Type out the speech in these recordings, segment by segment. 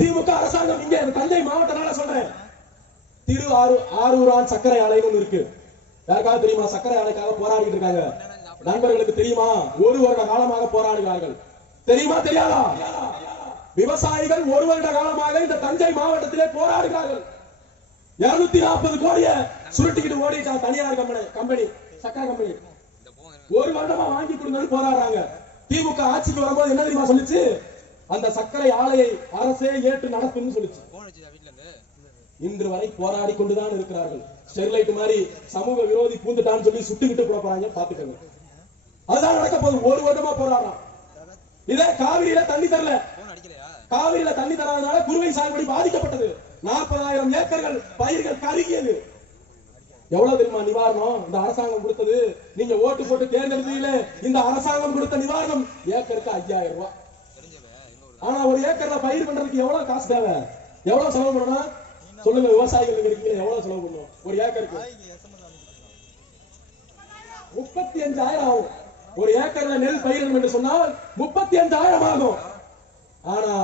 திமுக அரசாங்கம் இங்க தஞ்சை மாவட்டனால சொல்றேன். திரு ஆறு ஆரூரான் சர்க்கரை ஆலைன்னு இருக்கு. யாருக்காவது தெரியுமா? சர்க்கரை ஆலைக்காக போராடிட்டு இருக்காங்க. நண்பர்களுக்கு தெரியுமா? ஒரு வருட காலமாக போராடுகிறார்கள். தெரியுமா? தெரியாதா? விவசாயிகள் ஒரு வருட காலமாக இந்த தஞ்சை மாவட்டத்திலே போராடுகிறார்கள். இருநூத்தி நாற்பது கோடிய சுருட்டிக்கிட்டு ஓடிட்டான் தனியார் கம்பெனி கம்பெனி சக்கரை கம்பெனி. ஒரு வருடமா வாங்கி கொடுங்கன்னு போராடுறாங்க. திமுக ஆட்சிக்கு வரும்போது என்ன தெரியுமா சொல்லிச்சு? அந்த சர்க்கரை ஆலையை அரசே ஏற்று நடத்தும் சொல்லிச்சு. இன்று வரை போராடி கொண்டுதான் இருக்கிறார்கள். ஸ்டெர்லைட் மாதிரி சமூக விரோதி பூந்துட்டான்னு சொல்லி சுட்டுக்கிட்டு போட போறாங்க பாத்துக்கங்க அதுதான் நடக்க போகுது. ஒரு வருடமா போராடுறான். இதே காவிரியில தண்ணி தரல. காவிரியில தண்ணி தராதனால குறுவை சாகுபடி பாதிக்கப்பட்டது. நாற்பதாயிரம் ஏக்கர்கள் பயிர்கள் கருகியது. எவ்வளவு தெரியுமா நிவாரணம்? இந்த அரசாங்கம் கொடுத்தது. நீங்க ஓட்டு போட்டு தேர்ந்தெடுத்தீங்களே இந்த அரசாங்கம் கொடுத்த நிவாரணம். ஏக்கருக்கு ஐயாயிரம் ரூபாய். ஆனா ஒரு ஏக்கர்ல பயிர் பண்றதுக்கு எவ்வளவு காசு தேவை? எவ்வளவு செலவு பண்ணணும் சொல்லுங்க விவசாயிகளுக்கு இருக்கீங்க எவ்வளவு செலவு பண்ணுவோம் ஒரு ஏக்கருக்கு? முப்பத்தி அஞ்சாயிரம் ஆகும். ஒரு ஏக்கர்ல நெல் பயிரிடணும் என்று சொன்னால் முப்பத்தி அஞ்சாயிரம் ஆகும். ஆனா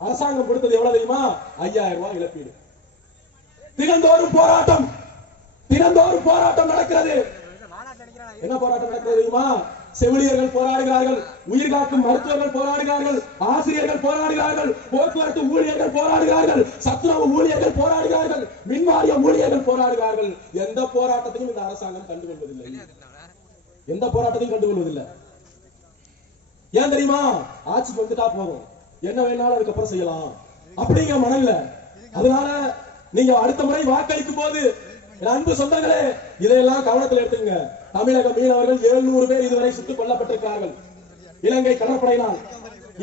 அரசாங்கம் கொடுத்தது எவ்வளவு தெரியுமா? ஐயாயிரம் ரூபாய் இழப்பீடு. தினந்தோறும் போராட்டம். தினந்தோறும் போராட்டம் நடக்கிறது. என்ன போராட்டம் நடக்கிறது தெரியுமா? செவிலியர்கள் போராடுகிறார்கள் உயிர் காக்கும் மருத்துவர்கள் போராடுகிறார்கள் ஆசிரியர்கள் போராடுகிறார்கள் போக்குவரத்து ஊழியர்கள் போராடுகிறார்கள் சத்துணவு ஊழியர்கள் போராடுகிறார்கள் மின்வாரிய ஊழியர்கள் போராடுகிறார்கள். எந்த போராட்டத்தையும் இந்த அரசாங்கம் கண்டுகொள்வதில்லை. எந்த போராட்டத்தையும் கண்டுகொள்வதில்லை. ஏன் தெரியுமா? ஆட்சிக்கு வந்துட்டா போதும். என்ன வேணாலும் அதுக்கப்புறம் செய்யலாம். அப்படிங்கிற மனநில. அதனால நீங்க அடுத்த முறை வாக்களிக்கும் போது அன்பு சொந்தங்களே இதையெல்லாம் கவனத்தில் எடுத்துங்க தமிழக மீனவர்கள் 700 பேர் இதுவரை சுட்டுக் கொல்லப்பட்டிருக்கிறார்கள். இலங்கை கடற்படையினால்.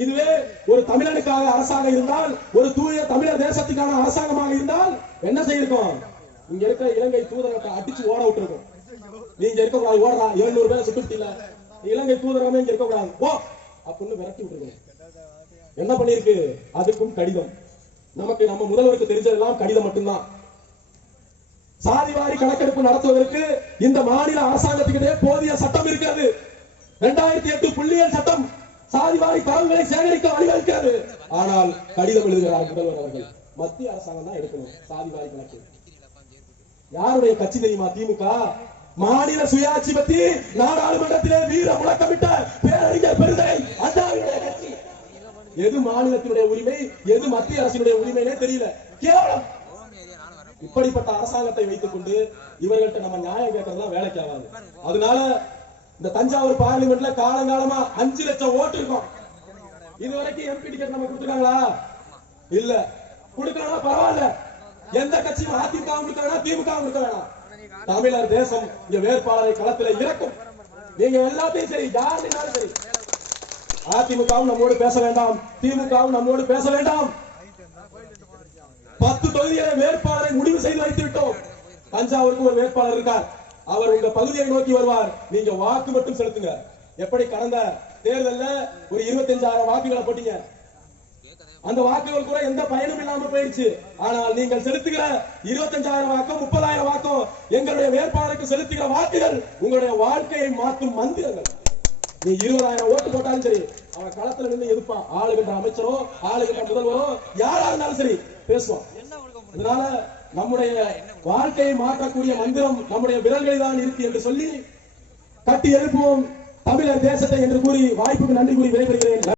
இதுவே ஒரு தமிழனுக்காக அரசாங்கம் இருந்தால் ஒரு தூய தமிழர் தேசத்துக்கான அரசாங்கமாக இருந்தால் என்ன செய்யிருக்கோம் இங்க இருக்கிற இலங்கை தூதரகத்தை அடிச்சு ஓட விட்டுருக்கோம். நீங்க இருக்க கூடாது ஓடுறா 700 பேரை சுட்டுட்டீல இலங்கை தூதரகமே இங்க இருக்க கூடாது அப்படின்னு விரட்டி விட்டுருக்கோம். என்ன பண்ணிருக்கு அதுக்கும் கடிதம். நமக்கு நம்ம முதல்வருக்கு தெரிஞ்சதெல்லாம் கடிதம் மட்டும்தான். சாதிவாரி கணக்கெடுப்பு நடத்துவதற்கு இந்த மாநில அரசாங்கத்துக்கிட்டே போதிய சட்டம் இருக்காது. இரண்டாயிரத்தி எட்டு புள்ளியல் சட்டம் சாதிவாரி தரவுகளை சேகரிக்க வழிவகுக்காது. ஆனால் கடிதம் எழுதுகிறார் முதல்வர் அவர்கள். மத்திய அரசாங்கம் தான் எடுக்கணும் சாதிவாரி கணக்கு. யாருடைய கட்சி தெரியுமா? திமுக. மாநில சுயாட்சி பத்தி நாடாளுமன்றத்திலே வீர முழக்கமிட்ட பேரறிஞர் பெருந்தகை அண்ணாவினுடைய கட்சி. எது மாநிலத்தினுடைய உரிமை? எது மத்திய அரசினுடைய உரிமைனே தெரியல. கேவலம். இப்படிப்பட்ட அரசாங்கத்தை வைத்துக் கொண்டு இவர்கள்ட்ட நம்ம நியாயம் கேட்கறதுலாம் வேலைக்கு ஆகாது. அதனால இந்த தஞ்சாவூர் பார்லிமெண்ட்ல காலங்காலமா அஞ்சு லட்சம் ஓட்டு இருக்கும். இது வரைக்கும் எம்பி டிக்கெட் நம்ம கொடுத்துருக்காங்களா? இல்ல. கொடுக்கறதா பரவாயில்ல. எந்த கட்சியும் அதிமுக கொடுக்க வேணாம் திமுக கொடுக்க வேணாம். தமிழர் தேசம் இங்க வேட்பாளரை களத்துல இறக்கும். நீங்க எல்லாத்தையும் சரி யாருனாலும் சரி. அதிமுகவும் நம்மோடு பேச வேண்டாம் திமுகவும் நம்மோடு பேச வேண்டாம். பத்து தொகுதிகளை வேட்பாளரை முடிவு செய்து வைத்து விட்டோம் தஞ்சாவூருக்கு ஒரு வேட்பாளர் இருக்கார். அவர் உங்க பகுதியை நோக்கி வருவார். நீங்க வாக்கு மட்டும் செலுத்துங்க. எப்படி கடந்த தேர்தல்ல ஒரு இருபத்தஞ்சாயிரம் வாக்குகளை போட்டீங்க? அந்த வாக்குகள் கூட எந்த பயனும் இல்லாம போயிடுச்சு. ஆனால் நீங்கள் செலுத்துகிற இருபத்தஞ்சாயிரம் வாக்கம் முப்பதாயிரம் வாக்கம் எங்களுடைய வேட்பாளருக்கு செலுத்துகிற வாக்குகள் உங்களுடைய வாழ்க்கையை மாற்றும் மந்திரங்கள். நீ இருபதாயிரம் ஓட்டு போட்டாலும் சரி அவன் களத்துல நின்று எதிர்ப்பான். ஆளுகின்ற அமைச்சரோ ஆளுகின்ற முதல்வரோ யாரா இருந்தாலும் சரி பேசுவான். இதனால நம்முடைய வாழ்க்கையை மாற்றக்கூடிய மந்திரம் நம்முடைய விரல்களில் தான் இருக்கு என்று சொல்லி கட்டி எழுப்புவோம் தமிழர் தேசத்தை என்று கூறி வாய்ப்புக்கு நன்றி கூறி விடைபெறுகிறேன்.